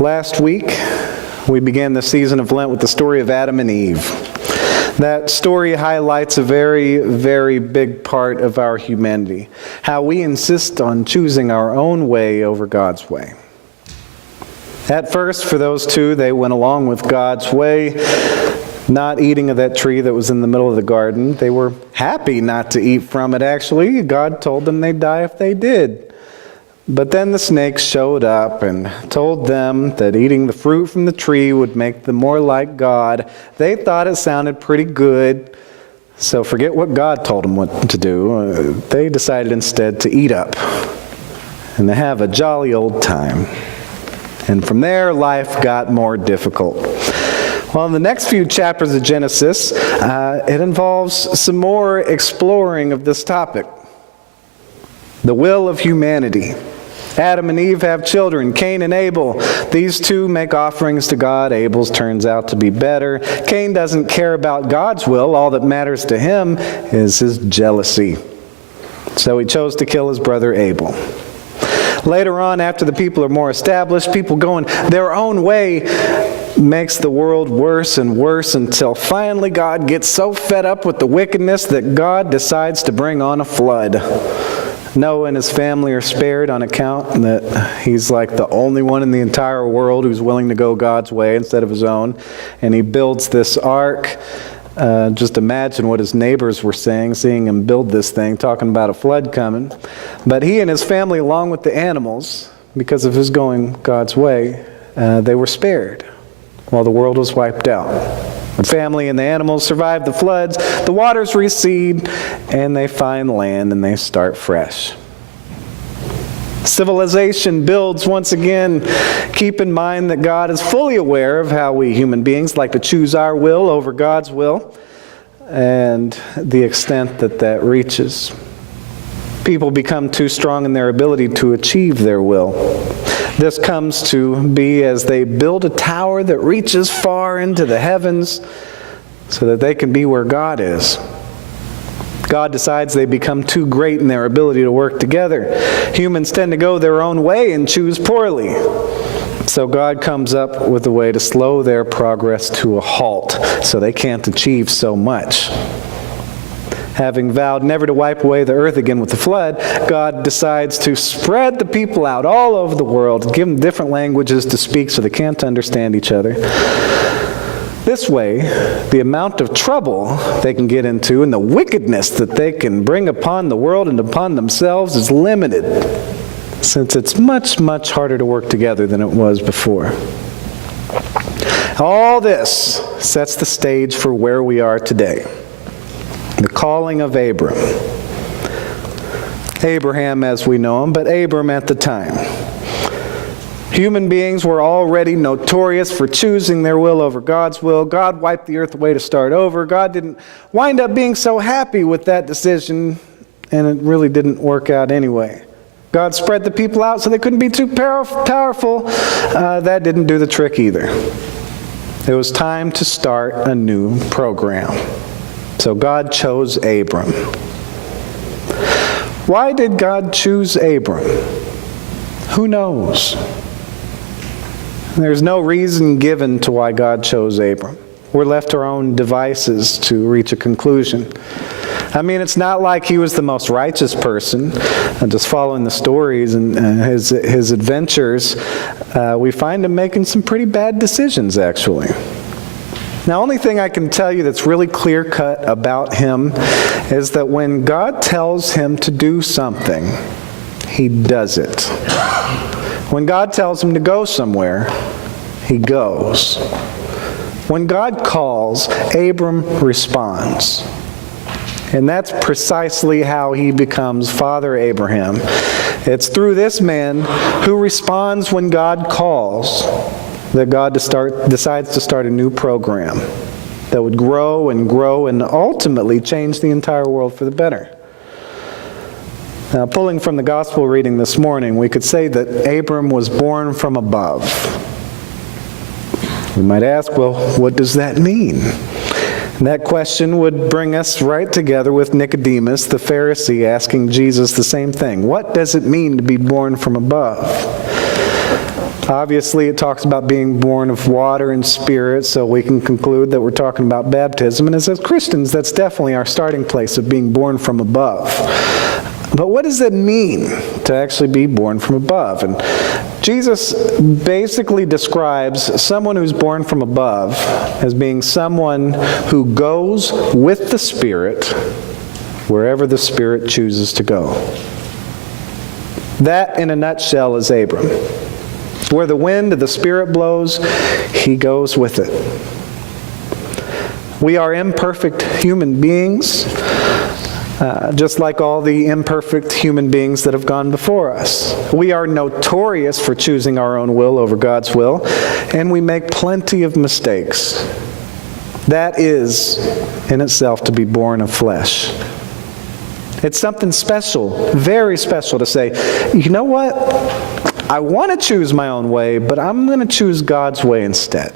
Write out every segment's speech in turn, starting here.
Last week, we began the season of Lent with the story of Adam and Eve. That story highlights a very, very big part of our humanity, how we insist on choosing our own way over God's way. At first, for those two, they went along with God's way, not eating of that tree that was in the middle of the garden. They were happy not to eat from it, actually. God told them they'd die if they did. But then the snake showed up and told them that eating the fruit from the tree would make them more like God. They thought it sounded pretty good, so forget what God told them what to do. They decided instead to eat up and to have a jolly old time. And from there, life got more difficult. Well, in the next few chapters of Genesis, it involves some more exploring of this topic. The will of humanity. Adam and Eve have children, Cain and Abel. These two make offerings to God. Abel's turns out to be better. Cain doesn't care about God's will. All that matters to him is his jealousy. So he chose to kill his brother Abel. Later on, after the people are more established, people going their own way makes the world worse and worse until finally God gets so fed up with the wickedness that God decides to bring on a flood. Noah and his family are spared on account that he's like the only one in the entire world who's willing to go God's way instead of his own. And he builds this ark. Just imagine what his neighbors were saying, seeing him build this thing, talking about a flood coming. But he and his family, along with the animals, because of his going God's way, they were spared while the world was wiped out. The family and the animals survive the floods, the waters recede, and they find land and they start fresh. Civilization builds once again. Keep in mind that God is fully aware of how we human beings like to choose our will over God's will and the extent that that reaches. People become too strong in their ability to achieve their will. This comes to be as they build a tower that reaches far into the heavens so that they can be where God is. God decides they become too great in their ability to work together. Humans tend to go their own way and choose poorly. So God comes up with a way to slow their progress to a halt so they can't achieve so much. Having vowed never to wipe away the earth again with the flood, God decides to spread the people out all over the world, give them different languages to speak so they can't understand each other. This way, the amount of trouble they can get into and the wickedness that they can bring upon the world and upon themselves is limited, since it's much, much harder to work together than it was before. All this sets the stage for where we are today. The calling of Abram. Abraham as we know him, but Abram at the time. Human beings were already notorious for choosing their will over God's will. God wiped the earth away to start over. God didn't wind up being so happy with that decision, and it really didn't work out anyway. God spread the people out so they couldn't be too powerful. That didn't do the trick either. It was time to start a new program. So God chose Abram. Why did God choose Abram? Who knows? There's no reason given to why God chose Abram. We're left to our own devices to reach a conclusion. I mean, it's not like he was the most righteous person. Just following the stories and his adventures, we find him making some pretty bad decisions, actually. Now, only thing I can tell you that's really clear-cut about him is that when God tells him to do something, he does it. When God tells him to go somewhere, he goes. When God calls, Abram responds. And that's precisely how he becomes Father Abraham. It's through this man who responds when God calls that God decides to start a new program that would grow and grow and ultimately change the entire world for the better. Now, pulling from the gospel reading this morning, we could say that Abram was born from above. We might ask, well, what does that mean? And that question would bring us right together with Nicodemus, the Pharisee, asking Jesus the same thing. What does it mean to be born from above? Obviously, it talks about being born of water and spirit, so we can conclude that we're talking about baptism. And as Christians, that's definitely our starting place of being born from above. But what does it mean to actually be born from above? And Jesus basically describes someone who's born from above as being someone who goes with the Spirit wherever the Spirit chooses to go. That, in a nutshell, is Abram. Where the wind of the Spirit blows, he goes with it. We are imperfect human beings, just like all the imperfect human beings that have gone before us. We are notorious for choosing our own will over God's will, and we make plenty of mistakes. That is, in itself, to be born of flesh. It's something special, very special to say, you know what? I want to choose my own way, but I'm going to choose God's way instead.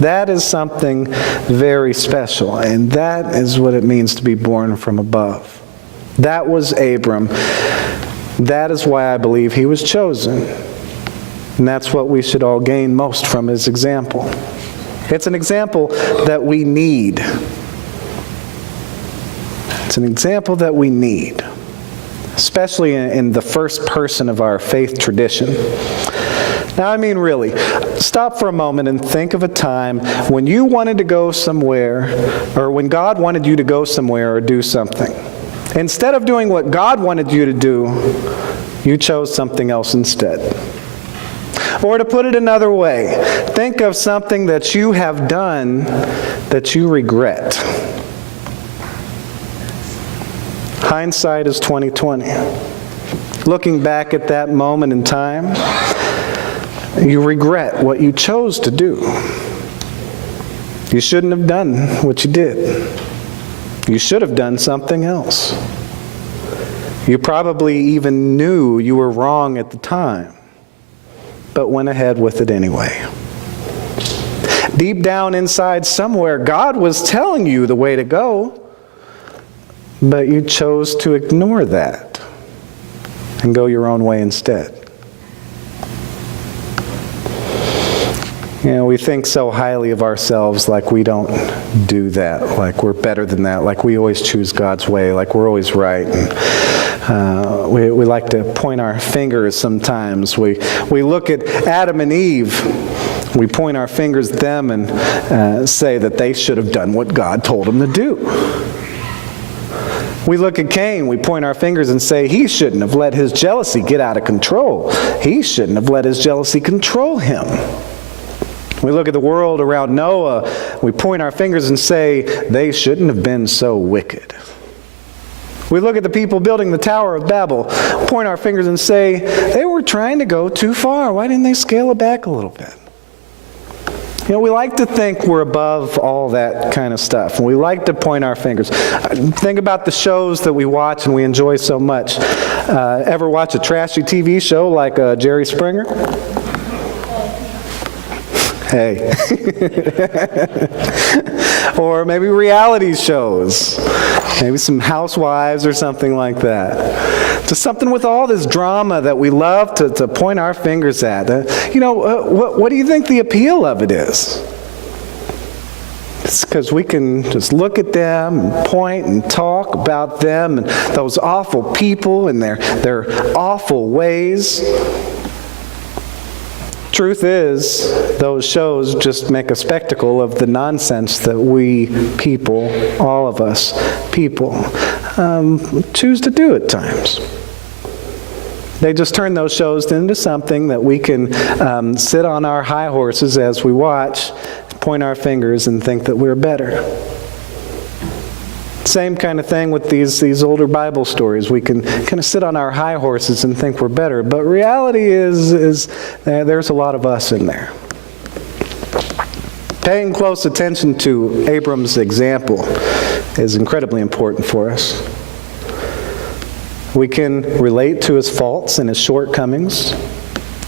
That is something very special, and that is what it means to be born from above. That was Abram. That is why I believe he was chosen. And that's what we should all gain most from his example. It's an example that we need. It's an example that we need, especially in the first person of our faith tradition. Now, I mean, really, stop for a moment and think of a time when you wanted to go somewhere, or when God wanted you to go somewhere or do something. Instead of doing what God wanted you to do, you chose something else instead. Or to put it another way, think of something that you have done that you regret. Hindsight is 20/20. Looking back at that moment in time, you regret what you chose to do. You shouldn't have done what you did. You should have done something else. You probably even knew you were wrong at the time, but went ahead with it anyway. Deep down inside somewhere, God was telling you the way to go, but you chose to ignore that and go your own way instead. You know, we think so highly of ourselves, like we don't do that, like we're better than that, like we always choose God's way, like we're always right. And, we like to point our fingers sometimes. We look at Adam and Eve, we point our fingers at them and say that they should have done what God told them to do. We look at Cain, we point our fingers and say he shouldn't have let his jealousy get out of control. He shouldn't have let his jealousy control him. We look at the world around Noah, we point our fingers and say they shouldn't have been so wicked. We look at the people building the Tower of Babel, point our fingers and say they were trying to go too far. Why didn't they scale it back a little bit? You know, we like to think we're above all that kind of stuff. And we like to point our fingers. Think about the shows that we watch and we enjoy so much. Ever watch a trashy TV show like Jerry Springer? Hey. Or maybe reality shows. Maybe some Housewives or something like that. Just something with all this drama that we love to point our fingers at. What do you think the appeal of it is? It's because we can just look at them and point and talk about them and those awful people and their awful ways. Truth is, those shows just make a spectacle of the nonsense that we people, all of us people, choose to do at times. They just turn those shows into something that we can sit on our high horses as we watch, point our fingers and think that we're better. Same kind of thing with these older Bible stories. We can kind of sit on our high horses and think we're better, but reality is there's a lot of us in there. Paying close attention to Abram's example is incredibly important for us. We can relate to his faults and his shortcomings.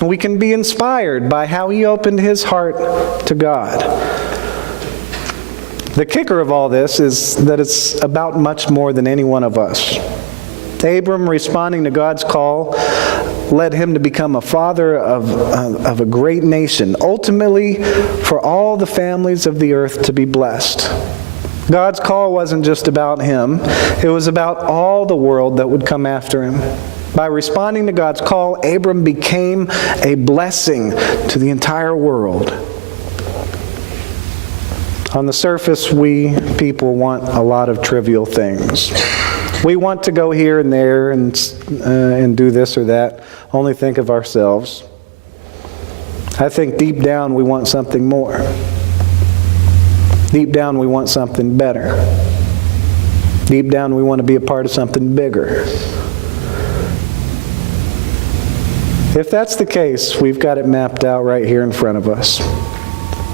We can be inspired by how he opened his heart to God. The kicker of all this is that it's about much more than any one of us. Abram responding to God's call led him to become a father of a great nation, ultimately for all the families of the earth to be blessed. God's call wasn't just about him. It was about all the world that would come after him. By responding to God's call, Abram became a blessing to the entire world. On the surface, we people want a lot of trivial things. We want to go here and there and do this or that, only think of ourselves. I think deep down we want something more. Deep down we want something better. Deep down we want to be a part of something bigger. If that's the case, we've got it mapped out right here in front of us.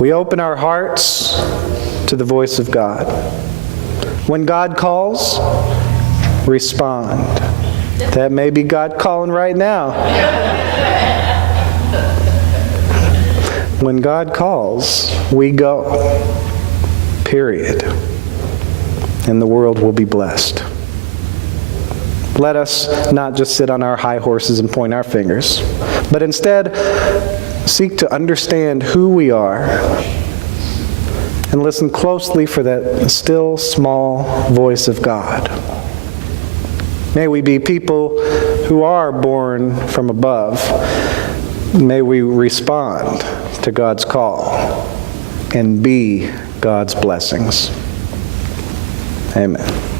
We open our hearts to the voice of God. When God calls, respond. That may be God calling right now. When God calls, we go. Period. And the world will be blessed. Let us not just sit on our high horses and point our fingers, but instead seek to understand who we are and listen closely for that still small voice of God. May we be people who are born from above. May we respond to God's call and be God's blessings. Amen.